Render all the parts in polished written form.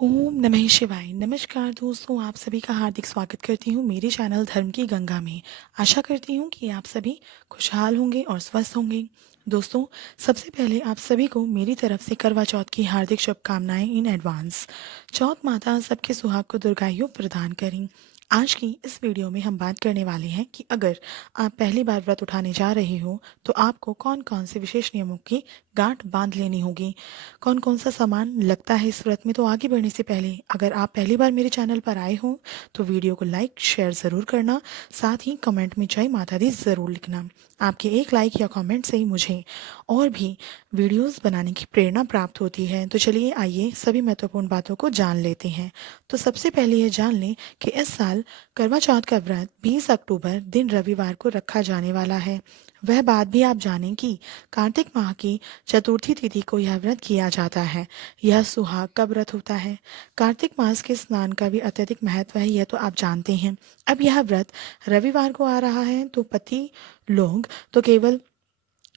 ओम नमः शिवाय। नमस्कार दोस्तों, आप सभी का हार्दिक स्वागत करती हूँ मेरे चैनल धर्म की गंगा में। आशा करती हूँ कि आप सभी खुशहाल होंगे और स्वस्थ होंगे। दोस्तों, सबसे पहले आप सभी को मेरी तरफ से करवा चौथ की हार्दिक शुभकामनाएं इन एडवांस। चौथ माता सबके सुहाग को दीर्घायु प्रदान करें। आज की इस वीडियो में हम बात करने वाले हैं कि अगर आप पहली बार व्रत उठाने जा रहे हो तो आपको कौन कौन से विशेष नियमों की गांठ बांध लेनी होगी, कौन कौन सा सामान लगता है इस व्रत में। तो आगे बढ़ने से पहले अगर आप पहली बार मेरे चैनल पर आए हो तो वीडियो को लाइक शेयर ज़रूर करना, साथ ही कमेंट में जय माता दी ज़रूर लिखना। आपके एक लाइक या कमेंट से ही मुझे और भी वीडियोस बनाने की प्रेरणा प्राप्त होती है। तो चलिए आइए सभी महत्वपूर्ण बातों को जान लेते हैं। तो सबसे पहले ये जान लें कि इस साल करवा चौथ का व्रत 20 अक्टूबर दिन रविवार को रखा जाने वाला है। वह बात भी आप जानें कि कार्तिक माह की चतुर्थी तिथि को यह व्रत किया जाता है। यह सुहाग का व्रत होता है। कार्तिक मास के स्नान का भी अत्यधिक महत्व है, यह तो आप जानते हैं। अब यह व्रत रविवार को आ रहा है तो पति लोग तो केवल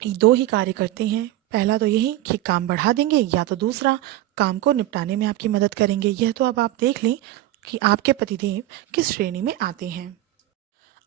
दो ही कार्य करते हैं। पहला तो यही कि काम बढ़ा देंगे या तो दूसरा काम को निपटाने में आपकी मदद करेंगे। यह तो अब आप देख लें कि आपके पतिदेव किस श्रेणी में आते हैं।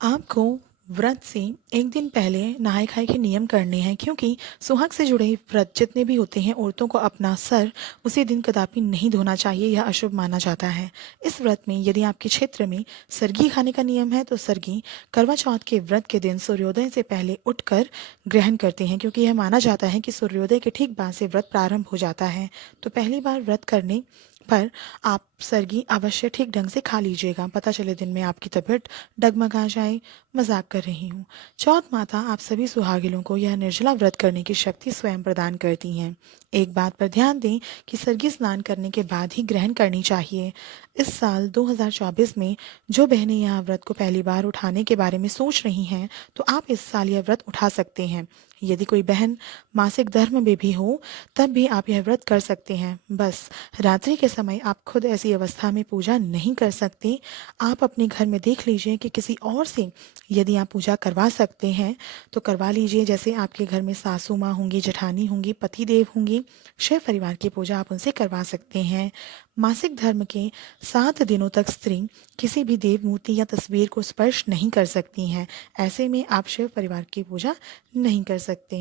आपको व्रत से एक दिन पहले नहाय खाए के नियम करने हैं, क्योंकि सुहाग से जुड़े व्रत जितने भी होते हैं औरतों को अपना सर उसी दिन कदापि नहीं धोना चाहिए, यह अशुभ माना जाता है। इस व्रत में यदि आपके क्षेत्र में सरगी खाने का नियम है तो सरगी करवा चौथ के व्रत के दिन सूर्योदय से पहले उठकर ग्रहण करते हैं, क्योंकि यह माना जाता है कि सूर्योदय के ठीक बाद से व्रत प्रारंभ हो जाता है। तो पहली बार व्रत करने पर आप सरगी अवश्य ठीक ढंग से खा लीजिएगा, पता चले दिन में आपकी तबीयत डगमगा जाए। मजाक कर रही हूँ। चौथ माता आप सभी सुहागिनों को यह निर्जला व्रत करने की शक्ति स्वयं प्रदान करती हैं। एक बात पर ध्यान दें कि सरगी स्नान करने के बाद ही ग्रहण करनी चाहिए। इस साल 2024 में जो बहनें यह व्रत को पहली बार उठाने के बारे में सोच रही हैं तो आप इस साल यह व्रत उठा सकते हैं। यदि कोई बहन मासिक धर्म में भी हो तब भी आप यह व्रत कर सकते हैं। बस रात्रि के समय आप खुद ऐसी अवस्था में पूजा नहीं कर सकते। आप अपने घर में देख लीजिए कि किसी और से यदि आप पूजा करवा सकते हैं तो करवा लीजिए। जैसे आपके घर में सासू माँ होंगी, जेठानी होंगी, पति देव होंगे, शिव परिवार की पूजा आप उनसे करवा सकते हैं। मासिक धर्म के 7 दिनों तक स्त्री किसी भी देव मूर्ति या तस्वीर को स्पर्श नहीं कर सकती हैं। ऐसे में आप शिव परिवार की पूजा नहीं कर सकते।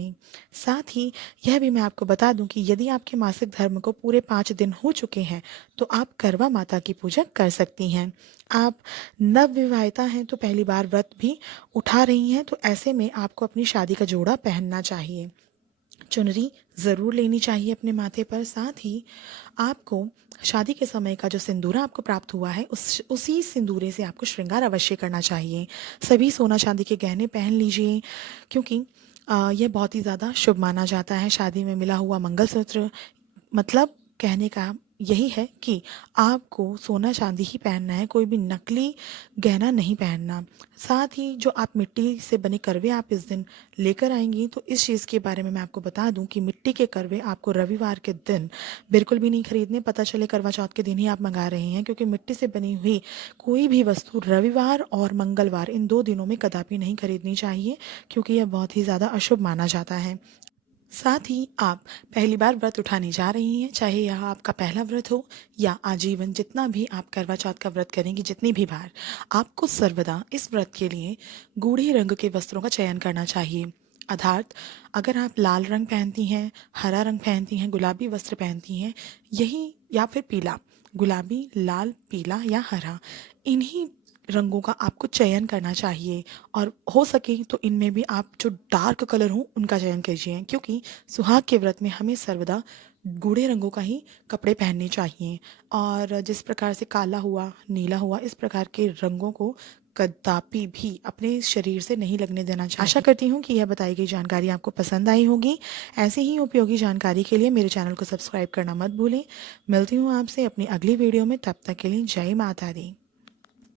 साथ ही यह भी मैं आपको बता दूं कि यदि आपके मासिक धर्म को पूरे 5 दिन हो चुके हैं तो आप करवा माता की पूजा कर सकती हैं। आप नव विवाहिता हैं तो पहली बार व्रत भी उठा रही हैं तो ऐसे में आपको अपनी शादी का जोड़ा पहनना चाहिए। चुनरी ज़रूर लेनी चाहिए अपने माथे पर। साथ ही आपको शादी के समय का जो सिंदूरा आपको प्राप्त हुआ है उसी सिंदूरे से आपको श्रृंगार अवश्य करना चाहिए। सभी सोना चांदी के गहने पहन लीजिए, क्योंकि यह बहुत ही ज़्यादा शुभ माना जाता है। शादी में मिला हुआ मंगलसूत्र मतलब कहने का यही है कि आपको सोना चांदी ही पहनना है, कोई भी नकली गहना नहीं पहनना। साथ ही जो आप मिट्टी से बने करवे आप इस दिन लेकर आएंगी तो इस चीज़ के बारे में मैं आपको बता दूं कि मिट्टी के करवे आपको रविवार के दिन बिल्कुल भी नहीं खरीदने। पता चले करवा चौथ के दिन ही आप मंगा रहे हैं, क्योंकि मिट्टी से बनी हुई कोई भी वस्तु रविवार और मंगलवार इन 2 दिनों में कदापि नहीं खरीदनी चाहिए, क्योंकि यह बहुत ही ज़्यादा अशुभ माना जाता है। साथ ही आप पहली बार व्रत उठाने जा रही हैं, चाहे यह आपका पहला व्रत हो या आजीवन जितना भी आप करवा चौथ का व्रत करेंगी, जितनी भी बार, आपको सर्वदा इस व्रत के लिए गूढ़े रंग के वस्त्रों का चयन करना चाहिए। अर्थात अगर आप लाल रंग पहनती हैं, हरा रंग पहनती हैं, गुलाबी वस्त्र पहनती हैं, यही या फिर पीला, गुलाबी, लाल, पीला या हरा, इन्हीं रंगों का आपको चयन करना चाहिए। और हो सके तो इनमें भी आप जो डार्क कलर हो उनका चयन कीजिए, क्योंकि सुहाग के व्रत में हमें सर्वदा गूढ़े रंगों का ही कपड़े पहनने चाहिए। और जिस प्रकार से काला हुआ, नीला हुआ, इस प्रकार के रंगों को कदापि भी अपने शरीर से नहीं लगने देना चाहिए। आशा करती हूँ कि यह बताई गई जानकारी आपको पसंद आई होगी। ऐसी ही उपयोगी जानकारी के लिए मेरे चैनल को सब्सक्राइब करना मत भूलें। मिलती हूँ आपसे अपनी अगली वीडियो में, तब तक के लिए जय माता दी।